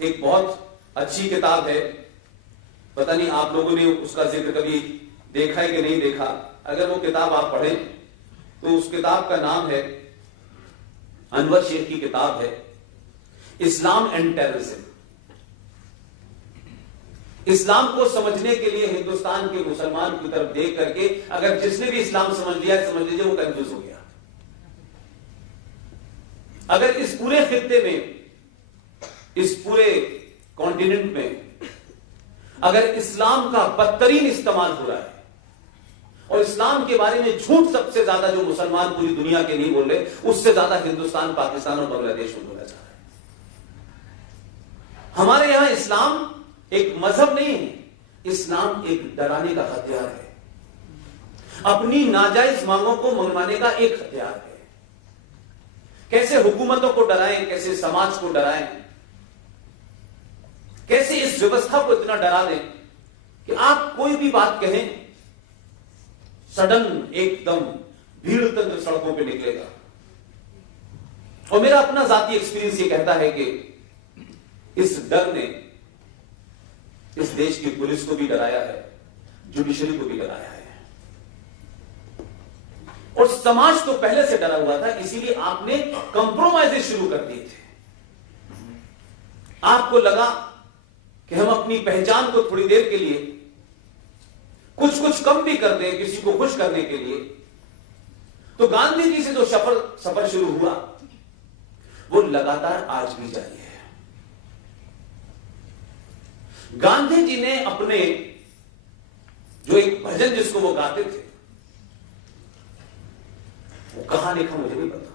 एक बहुत अच्छी किताब है, पता नहीं आप लोगों ने उसका जिक्र कभी देखा है कि नहीं देखा। अगर वो किताब आप पढ़ें तो उस किताब का नाम है, अनवर शेख की किताब है, इस्लाम एंड टेररिज्म। इस्लाम को समझने के लिए हिंदुस्तान के मुसलमान की तरफ देख करके अगर जिसने भी इस्लाम समझ लिया, समझ लीजिए वो कंफ्यूज हो गया। अगर इस पूरे खित्ते में, इस पूरे कॉन्टिनेंट में अगर इस्लाम का बदतरीन इस्तेमाल हो रहा है और इस्लाम के बारे में झूठ सबसे ज्यादा जो मुसलमान पूरी दुनिया के नहीं बोल रहे, उससे ज्यादा हिंदुस्तान, पाकिस्तान और बांग्लादेश में बोला जा रहा है। हमारे यहां इस्लाम एक मजहब नहीं है, इस्लाम एक डराने का हथियार है, अपनी नाजायज मांगों को मनवाने का एक हथियार है। कैसे हुकूमतों को डराएं, कैसे समाज को डराएं, कैसे इस व्यवस्था को इतना डरा दें कि आप कोई भी बात कहें, सडन एकदम भीड़ तंत्र सड़कों पे निकलेगा। और मेरा अपना जाती एक्सपीरियंस ये कहता है कि इस डर ने इस देश की पुलिस को भी डराया है, जुडिशरी को भी डराया है, और समाज तो पहले से डरा हुआ था। इसीलिए आपने कंप्रोमाइज शुरू कर दिए थे। आपको लगा कि हम अपनी पहचान को थोड़ी देर के लिए कुछ कम भी कर दें किसी को खुश करने के लिए। तो गांधी जी से जो सफर शुरू हुआ वो लगातार आज भी जारी है। गांधी जी ने अपने जो एक भजन जिसको वो गाते थे, वो कहां लिखा मुझे नहीं पता,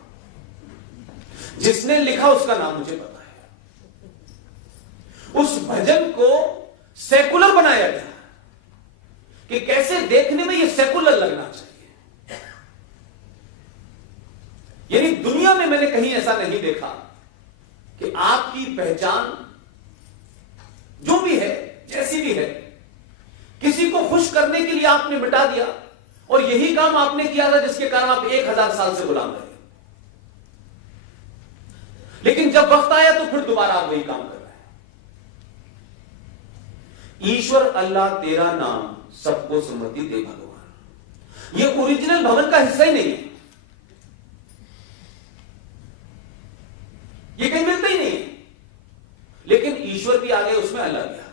जिसने लिखा उसका नाम मुझे पता है। उस भजन को सेकुलर बनाया गया कि कैसे देखने में ये सेकुलर लगना चाहिए। यानी दुनिया में मैंने कहीं ऐसा नहीं देखा कि आपकी पहचान जो भी है, जैसी भी है, किसी को खुश करने के लिए आपने मिटा दिया। और यही काम आपने किया था जिसके कारण आप 1000 साल से गुलाम रहे। लेकिन जब वक्त आया तो फिर दोबारा आप वही काम कर रहे हैं। ईश्वर अल्लाह तेरा नाम सबको सम्मति दे भगवान, ये ओरिजिनल भवन का हिस्सा ही नहीं है, ये कहीं मिलता ही नहीं है। लेकिन ईश्वर भी आ गए उसमें, अल्लाह भी आ गए।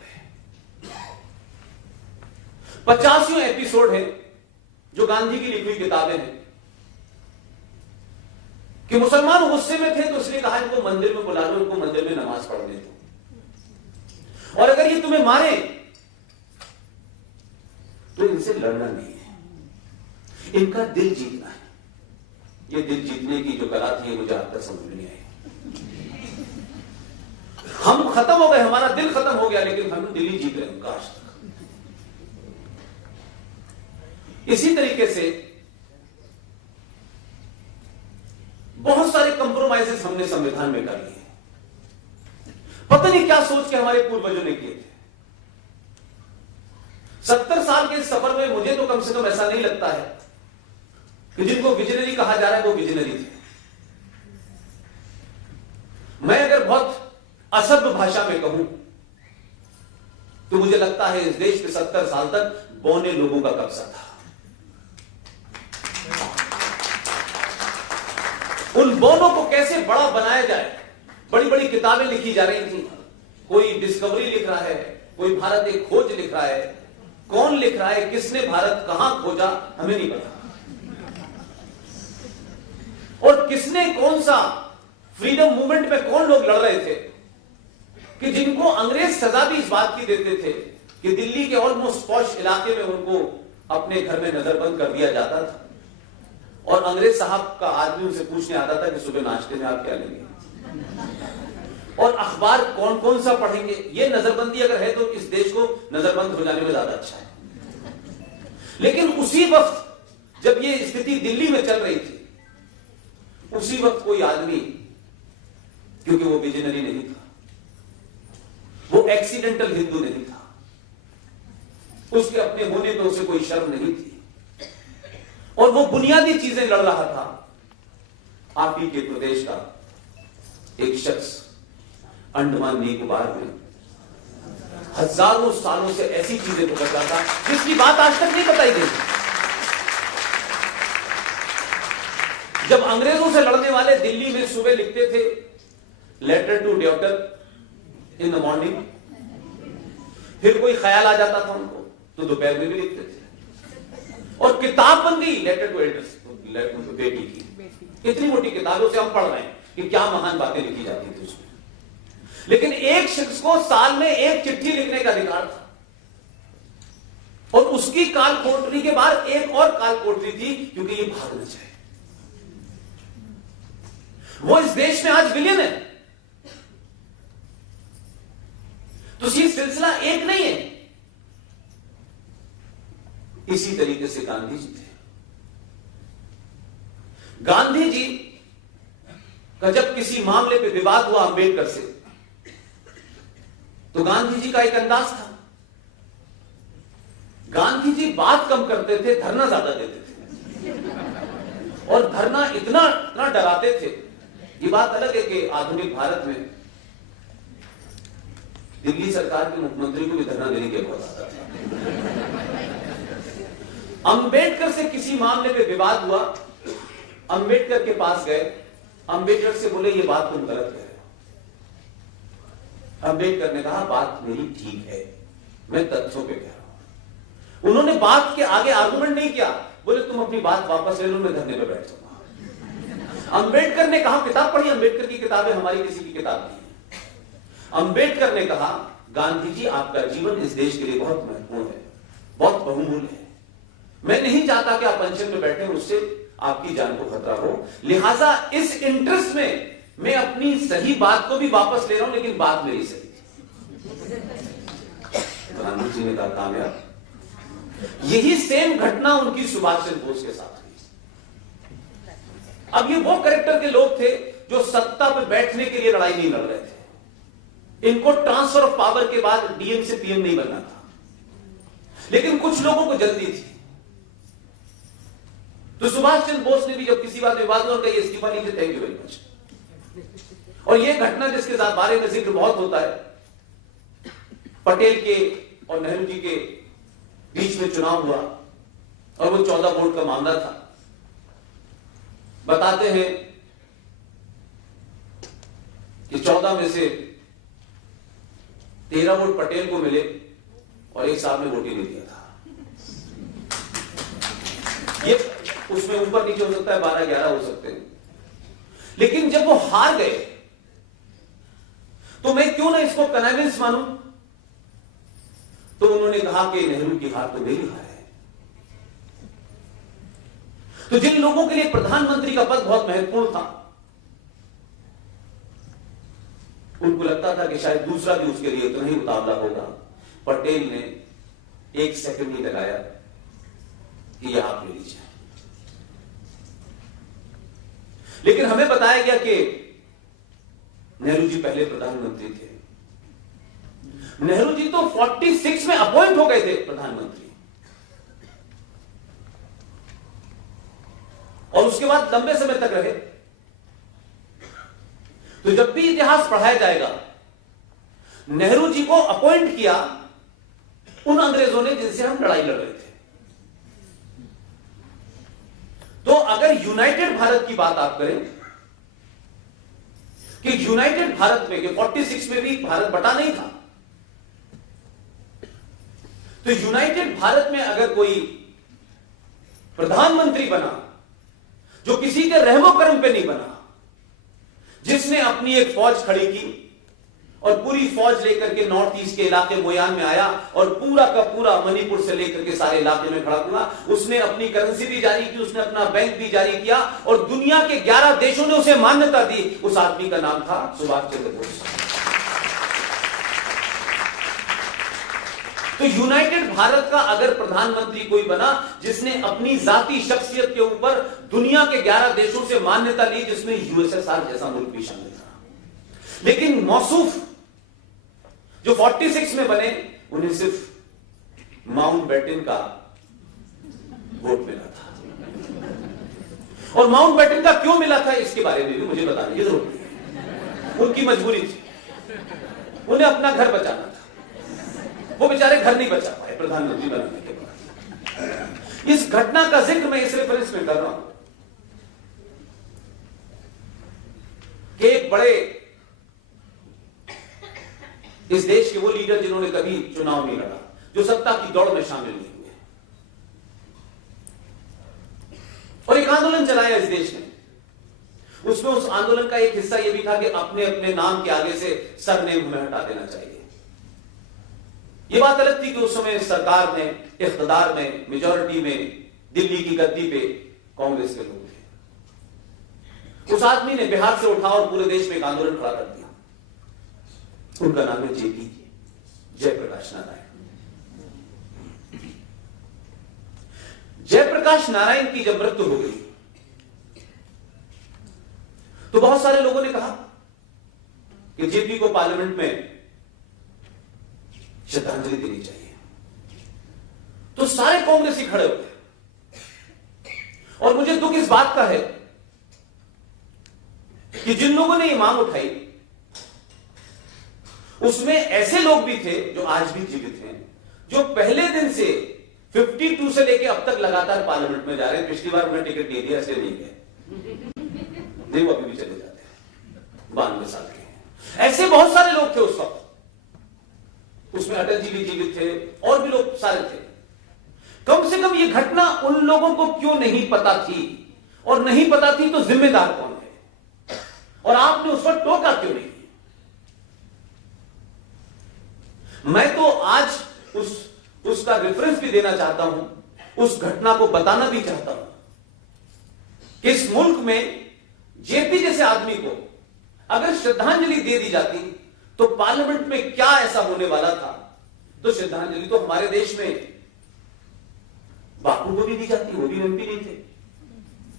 50वें एपिसोड है जो गांधी की लिखी हुई किताबें हैं कि मुसलमान गुस्से में थे तो उसने कहा इनको मंदिर में बुला लो, इनको मंदिर में नमाज पढ़ने दो, और अगर ये तुम्हें मारे तो इनसे लड़ना नहीं है, इनका दिल जीतना है। ये दिल जीतने की जो कला थी मुझे आज तक समझ नहीं आई। हम खत्म हो गए, हमारा दिल खत्म हो गया, लेकिन हम दिल ही जीत रहे हैं काश तक। इसी तरीके से बहुत सारे कंप्रोमाइजेस हमने संविधान में कर लिए। पता नहीं क्या सोच के हमारे पूर्वजों ने किए थे। 70 साल के सफर में मुझे तो कम से कम ऐसा नहीं लगता है कि जिनको विजनरी कहा जा रहा है वो विजनरी थे। मैं अगर बहुत असभ्य भाषा में कहूं तो मुझे लगता है इस देश पे 70 साल तक बौने लोगों का कब्जा था। उन बौनों को कैसे बड़ा बनाया जाए, बड़ी बड़ी किताबें लिखी जा रही थी। कोई डिस्कवरी लिख रहा है, कोई भारत एक खोज लिख रहा है। कौन लिख रहा है, किसने भारत कहां खोजा, हमें नहीं पता। और किसने कौन सा फ्रीडम मूवमेंट में कौन लोग लड़ रहे थे कि जिनको अंग्रेज सजा भी इस बात की देते थे कि दिल्ली के ऑलमोस्ट पॉश इलाके में उनको अपने घर में नजरबंद कर दिया जाता था। और अंग्रेज साहब का आदमी उनसे पूछने आता था कि सुबह नाश्ते में आप क्या लेंगे, और अखबार कौन कौन सा पढ़ेंगे। ये नजरबंदी अगर है तो इस देश को नजरबंद हो जाने में ज्यादा अच्छा है। लेकिन उसी वक्त जब ये स्थिति दिल्ली में चल रही थी, उसी वक्त कोई आदमी, क्योंकि वो विजनरी नहीं था, वो एक्सीडेंटल हिंदू नहीं था, उसके अपने होने पे उसे कोई शर्म नहीं थी, और वो बुनियादी चीजें लड़ रहा था। आप ही के प्रदेश का एक शख्स अंडमान निकोबार में हजारों सालों से ऐसी चीजें को करता था जिसकी बात आज तक नहीं बताई गई। जब अंग्रेजों से लड़ने वाले दिल्ली में सुबह लिखते थे letter to daughter in the morning, फिर कोई ख्याल आ जाता था उनको तो दोपहर में भी लिखते थे। और किताबबंदी लेटर टू एल्डर्स, बेटी की इतनी मोटी किताबों से हम पढ़ रहे हैं कि क्या महान बातें लिखी जाती थी उसमें। लेकिन एक शख्स को साल में एक चिट्ठी लिखने का अधिकार था, और उसकी काल कोठरी के बाद एक और काल कोठरी थी, क्योंकि ये भाग न जाए। वो इस देश में आज विलेन है। तो ये सिलसिला एक नहीं है। इसी तरीके से गांधी जी थे। गांधी जी का जब किसी मामले पे विवाद हुआ अंबेडकर से, तो गांधी जी का एक अंदाज था। गांधी जी बात कम करते थे, धरना ज्यादा देते थे, और धरना इतना डराते थे। ये बात अलग है कि आधुनिक भारत में दिल्ली सरकार के मुख्यमंत्री को भी धरना देने की बहुत आता था। अंबेडकर से किसी मामले पे विवाद हुआ, अंबेडकर के पास गए, अंबेडकर से बोले ये बात तुम गलत कह रहे हो। अंबेडकर ने कहा बात मेरी ठीक है, मैं तथ्यों पे कह रहा हूं। उन्होंने बात के आगे आर्गुमेंट नहीं किया, बोले तुम अपनी बात वापस ले लो, मैं धरने पे बैठ जाऊंगा। अंबेडकर ने कहा किताब पढ़ी, अंबेडकर की किताबें हमारी किसी की किताब नहीं। अंबेडकर ने कहा गांधी जी आपका जीवन इस देश के लिए बहुत महत्वपूर्ण है, बहुत बहुमूल्य है। मैं नहीं चाहता कि आप पेंशन पे बैठे, उससे आपकी जान को खतरा हो। लिहाजा इस इंटरेस्ट में मैं अपनी सही बात को भी वापस ले रहा हूं, लेकिन बात मेरी सही थी। गांधी जी ने कहा कामयाब। यही सेम घटना उनकी सुभाष चंद्र बोस के साथ हुई। अब ये वो कैरेक्टर के लोग थे जो सत्ता पर बैठने के लिए लड़ाई नहीं लड़ रहे थे। इनको ट्रांसफर ऑफ पावर के बाद डीएम से पीएम नहीं बनना था, लेकिन कुछ लोगों को जल्दी थी। तो सुभाष चंद्र बोस ने भी जब किसी बात विवाद और कही इस्तीफा लीजिए, थैंक यू वेरी मच। और यह घटना जिसके साथ बारे में जिक्र बहुत होता है, पटेल के और नेहरू जी के बीच में चुनाव हुआ और वो 14 वोट का मामला था। बताते हैं कि 14 में से 13 वोट पटेल को मिले और एक साहब ने वोट ही नहीं दिया था। ये उसमें ऊपर नीचे हो सकता है, 12-11 हो सकते हैं, लेकिन जब वो हार गए तो मैं क्यों ना इसको कन्विंस मानूं। तो उन्होंने कहा कि नेहरू की हार तो मेरी हार है। तो जिन लोगों के लिए प्रधानमंत्री का पद बहुत महत्वपूर्ण था, उनको लगता था कि शायद दूसरा भी उसके लिए उतना ही मुकाबला होगा। पटेल ने 1 सेकंड नहीं लगाया कि यह आप ले लीजिए। लेकिन हमें बताया गया कि नेहरू जी पहले प्रधानमंत्री थे। नेहरू जी तो 46 में अपॉइंट हो गए थे प्रधानमंत्री, और उसके बाद लंबे समय तक रहे। तो जब भी इतिहास पढ़ाया जाएगा, नेहरू जी को अपॉइंट किया उन अंग्रेजों ने जिनसे हम लड़ाई लड़ रहे थे। तो अगर यूनाइटेड भारत की बात आप करें कि यूनाइटेड भारत में, कि 46 में भी भारत बटा नहीं था, तो यूनाइटेड भारत में अगर कोई प्रधानमंत्री बना जो किसी के रहमो करम पे नहीं बना, जिसने अपनी एक फौज खड़ी की और पूरी फौज लेकर के नॉर्थ ईस्ट के इलाके मोयान में आया और पूरा का पूरा मणिपुर से लेकर के सारे इलाके में खड़ा हुआ, उसने अपनी करेंसी भी जारी की, उसने अपना बैंक भी जारी किया, और दुनिया के 11 देशों ने उसे मान्यता दी। उस आदमी का नाम था सुभाष चंद्र बोस। तो यूनाइटेड भारत का अगर प्रधानमंत्री कोई बना जिसने अपनी जाती शख्सियत के ऊपर दुनिया के 11 देशों से मान्यता ली, जिसमें यूएसएसआर जैसा मुल्क भी शामिल था, लेकिन मौसूफ जो 46 में बने, उन्हें सिर्फ माउंटबेटन का वोट मिला था। और माउंटबेटन का क्यों मिला था, इसके बारे में भी मुझे बताने की जरूरत है। उनकी मजबूरी थी। उन्हें अपना घर बचाना था, वो बेचारे घर नहीं बचा पाए प्रधानमंत्री बनने के बाद। इस घटना का जिक्र मैं इस रेफरेंस में कर रहा हूं कि एक बड़े इस देश के वो लीडर जिन्होंने कभी चुनाव नहीं लड़ा, जो सत्ता की दौड़ में शामिल नहीं हुए, और एक आंदोलन चलाया इस देश ने। उसमें उस आंदोलन का एक हिस्सा यह भी था कि अपने अपने नाम के आगे से सरनेम हमें हटा देना चाहिए। यह बात अलग थी कि उस समय सरकार में, इख्तिदार में, मेजॉरिटी में, दिल्ली की गद्दी पे कांग्रेस के लोग थे। उस आदमी ने बिहार से उठा और पूरे देश में एक आंदोलन खड़ा कर दिया। उनका नाम है जेपी, जयप्रकाश नारायण। जयप्रकाश नारायण की जब मृत्यु हो गई तो बहुत सारे लोगों ने कहा कि जेपी को पार्लियामेंट में श्रद्धांजलि देनी चाहिए। तो सारे कांग्रेसी खड़े हो गए। और मुझे दुख इस बात का है कि जिन लोगों ने ये मांग उठाई उसमें ऐसे लोग भी थे जो आज भी जीवित हैं, जो पहले दिन से 52 से लेकर अब तक लगातार पार्लियामेंट में जा रहे हैं। पिछली बार उन्हें टिकट नहीं दिया, इसलिए नहीं गए, नहीं वो अभी भी चले जाते हैं, 92 साल के हैं। ऐसे बहुत सारे लोग थे उस वक्त। उसमें अटल जी भी जीवित थे और भी लोग सारे थे। कम से कम ये घटना उन लोगों को क्यों नहीं पता थी, और नहीं पता थी तो जिम्मेदार कौन है, और आपने उस पर टोका क्यों नहीं? मैं तो आज उसका रेफरेंस भी देना चाहता हूं, उस घटना को बताना भी चाहता हूं कि इस मुल्क में जेपी जैसे आदमी को अगर श्रद्धांजलि दे दी जाती तो पार्लियामेंट में क्या ऐसा होने वाला था। तो श्रद्धांजलि तो हमारे देश में बापू को भी दी जाती, वो भी एमपी नहीं थे।